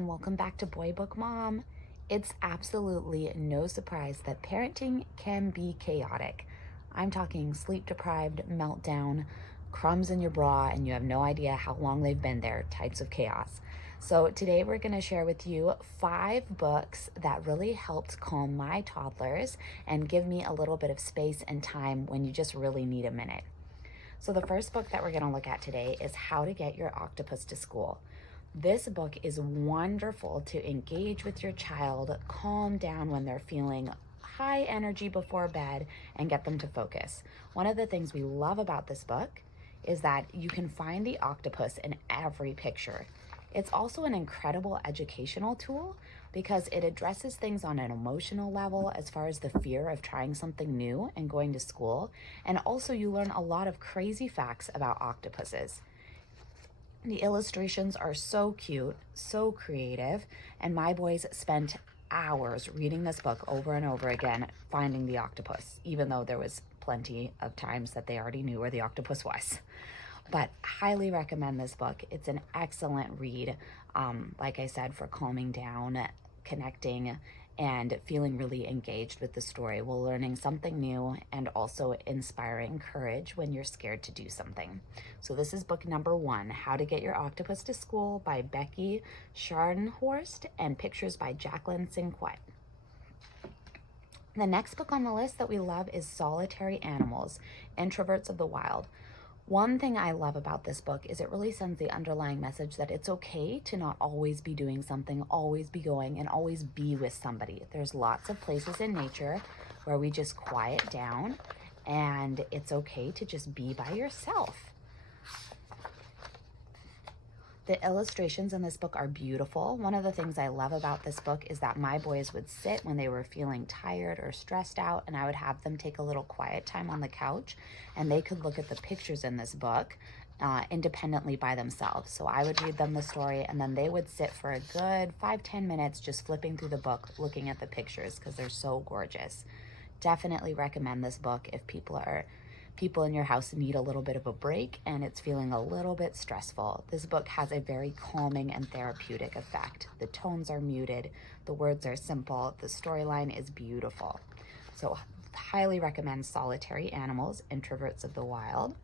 and welcome back to Boy Book Mom. It's absolutely no surprise that parenting can be chaotic. I'm talking sleep deprived, meltdown, crumbs in your bra, and you have no idea how long they've been there types of chaos. So today we're going to share with you 5 books that really helped calm my toddlers and give me a little bit of space and time when you just really need a minute. So the first book that we're going to look at today is How to Get Your Octopus to School. This book is wonderful to engage with your child, calm down when they're feeling high energy before bed, and get them to focus. One of the things we love about this book is that you can find the octopus in every picture. It's also an incredible educational tool because it addresses things on an emotional level as far as the fear of trying something new and going to school. And also you learn a lot of crazy facts about octopuses. The illustrations are so cute, so creative, and my boys spent hours reading this book over and over again, finding the octopus, even though there was plenty of times that they already knew where the octopus was. But highly recommend this book. It's an excellent read, like I said, for calming down, connecting, and feeling really engaged with the story while learning something new and also inspiring courage when you're scared to do something. So this is book number 1, How to Get Your Octopus to School by Becky Scharnhorst and pictures by Jacqueline Sinquet. The next book on the list that we love is Solitary Animals, Introverts of the Wild. One thing I love about this book is it really sends the underlying message that it's okay to not always be doing something, always be going, and always be with somebody. There's lots of places in nature where we just quiet down, and it's okay to just be by yourself. The illustrations in this book are beautiful. One of the things I love about this book is that my boys would sit when they were feeling tired or stressed out, and I would have them take a little quiet time on the couch, and they could look at the pictures in this book independently by themselves. So I would read them the story, and then they would sit for a good 5-10 minutes just flipping through the book, looking at the pictures because they're so gorgeous. Definitely recommend this book if people in your house need a little bit of a break and it's feeling a little bit stressful. This book has a very calming and therapeutic effect. The tones are muted, the words are simple, the storyline is beautiful. So highly recommend Solitary Animals, Introverts of the Wild.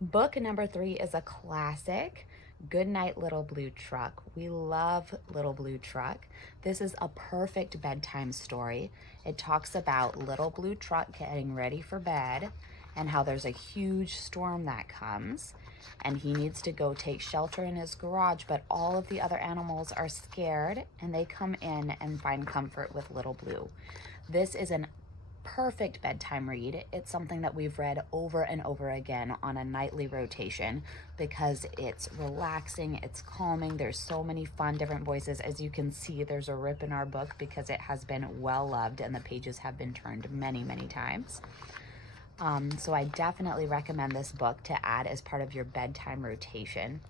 Book number 3 is a classic, Goodnight, Little Blue Truck. We love Little Blue Truck. This is a perfect bedtime story. It talks about Little Blue Truck getting ready for bed and how there's a huge storm that comes and he needs to go take shelter in his garage, but all of the other animals are scared and they come in and find comfort with Little Blue. This is an perfect bedtime read. It's something that we've read over and over again on a nightly rotation because it's relaxing, it's calming. There's so many fun different voices. As you can see, there's a rip in our book because it has been well loved and the pages have been turned many, many times. So I definitely recommend this book to add as part of your bedtime rotation.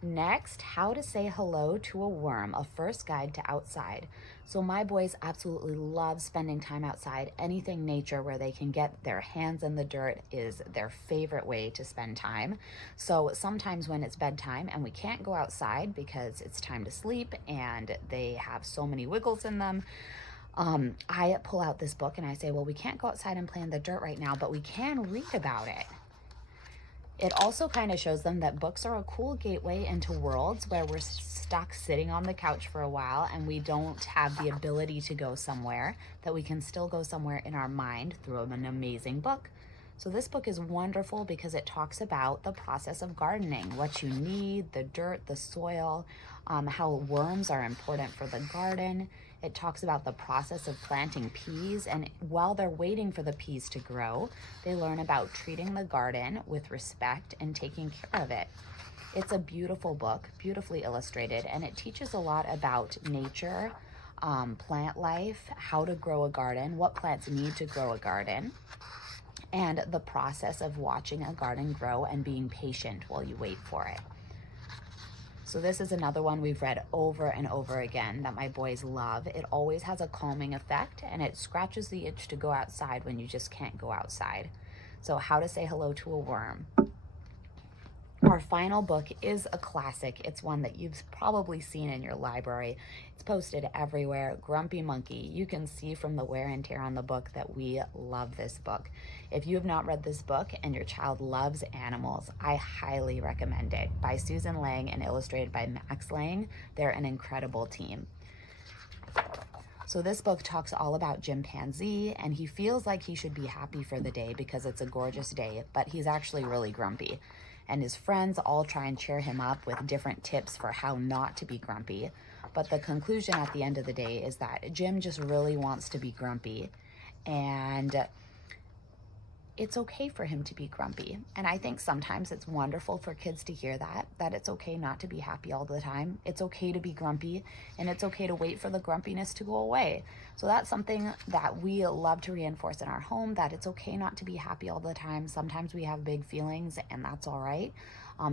Next, How to Say Hello to a Worm, a first guide to outside. So my boys absolutely love spending time outside. Anything nature where they can get their hands in the dirt is their favorite way to spend time. So sometimes when it's bedtime and we can't go outside because it's time to sleep and they have so many wiggles in them, I pull out this book and I say, well, we can't go outside and play in the dirt right now, but we can read about it. It also kind of shows them that books are a cool gateway into worlds where we're stuck sitting on the couch for a while and we don't have the ability to go somewhere, that we can still go somewhere in our mind through an amazing book. So this book is wonderful because it talks about the process of gardening, what you need, the dirt, the soil, how worms are important for the garden. It talks about the process of planting peas, and while they're waiting for the peas to grow, they learn about treating the garden with respect and taking care of it. It's a beautiful book, beautifully illustrated, and it teaches a lot about nature, plant life, how to grow a garden, what plants need to grow a garden, and the process of watching a garden grow and being patient while you wait for it. So this is another one we've read over and over again that my boys love. It always has a calming effect and it scratches the itch to go outside when you just can't go outside. So How to Say Hello to a Worm. Our Our final book is a classic. It's one that you've probably seen in your library. It's posted everywhere. Grumpy Monkey. You can see from the wear and tear on the book that we love this book. If you have not read this book and your child loves animals, I highly recommend it. By Susan Lang and illustrated by Max Lang. They're an incredible team. So this book talks all about chimpanzee, and he feels like he should be happy for the day because it's a gorgeous day, but he's actually really grumpy. And his friends all try and cheer him up with different tips for how not to be grumpy. But the conclusion at the end of the day is that Jim just really wants to be grumpy, and it's okay for him to be grumpy. And I think sometimes it's wonderful for kids to hear that it's okay not to be happy all the time. It's okay to be grumpy, and it's okay to wait for the grumpiness to go away. So that's something that we love to reinforce in our home, that it's okay not to be happy all the time. Sometimes we have big feelings, and that's all right.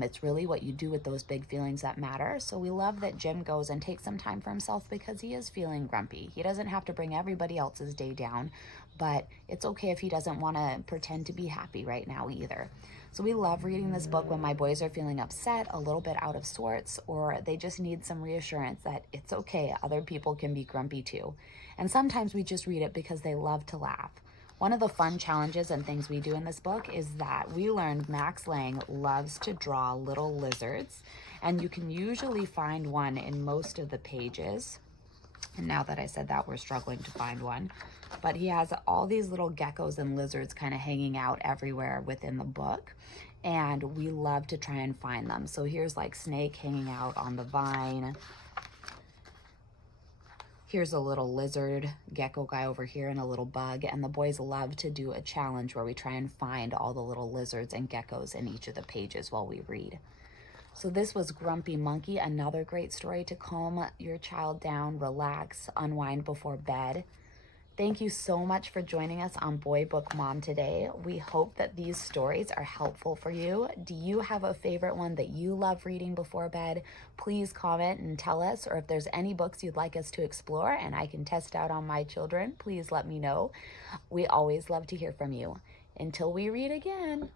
It's really what you do with those big feelings that matter. So we love that Jim goes and takes some time for himself because he is feeling grumpy. He doesn't have to bring everybody else's day down, but it's okay if he doesn't want to pretend to be happy right now either. So we love reading this book when my boys are feeling upset, a little bit out of sorts, or they just need some reassurance that it's okay, other people can be grumpy too. And sometimes we just read it because they love to laugh. One of the fun challenges and things we do in this book is that we learned Max Lang loves to draw little lizards, and you can usually find one in most of the pages. And now that I said that, we're struggling to find one. But he has all these little geckos and lizards kind of hanging out everywhere within the book, and we love to try and find them. So here's like Snake hanging out on the vine. Here's a little lizard gecko guy over here and a little bug, and the boys love to do a challenge where we try and find all the little lizards and geckos in each of the pages while we read. So this was Grumpy Monkey, another great story to calm your child down, relax, unwind before bed. Thank you so much for joining us on Boy Book Mom today. We hope that these stories are helpful for you. Do you have a favorite one that you love reading before bed? Please comment and tell us, or if there's any books you'd like us to explore and I can test out on my children, please let me know. We always love to hear from you. Until we read again.